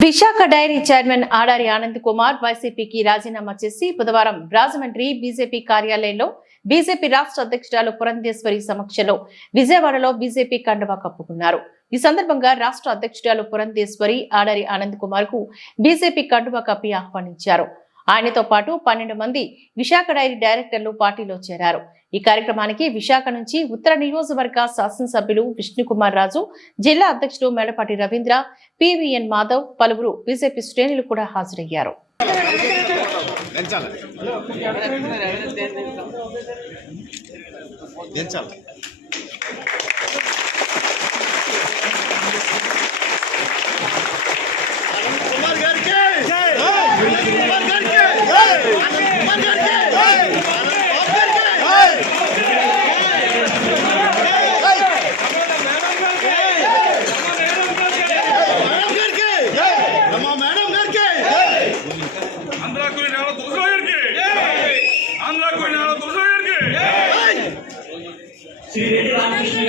Visakha dairy chairman Adari Anand Kumar వైసీపీకి రాజీనామా చేసి బుధవారం రాజమండ్రి బీజేపీ కార్యాలయంలో బీజేపీ రాష్ట్ర అధ్యక్షురాలు పురంధేశ్వరి సమక్షంలో విజయవాడలో బీజేపీ కండువా కప్పుకున్నారు. ఈ సందర్భంగా రాష్ట్ర అధ్యక్షురాలు పురంధేశ్వరి ఆడారి ఆనంద్ కుమార్కు బీజేపీ కండువా కప్పి ఆహ్వానించారు. ఆయనతో పాటు పన్నెండు మంది విశాఖ డైరీ డైరెక్టర్లు పార్టీలో చేరారు. ఈ కార్యక్రమానికి విశాఖ నుంచి ఉత్తర నియోజకవర్గ శాసనసభ్యులు విష్ణుకుమార్ రాజు జిల్లా అధ్యక్షుడు మేడపాటి రవీంద్ర పివిఎన్ మాధవ్ పలువురు బీజేపీ శ్రేణులు కూడా హాజరయ్యారు. దించాలి श्री श्री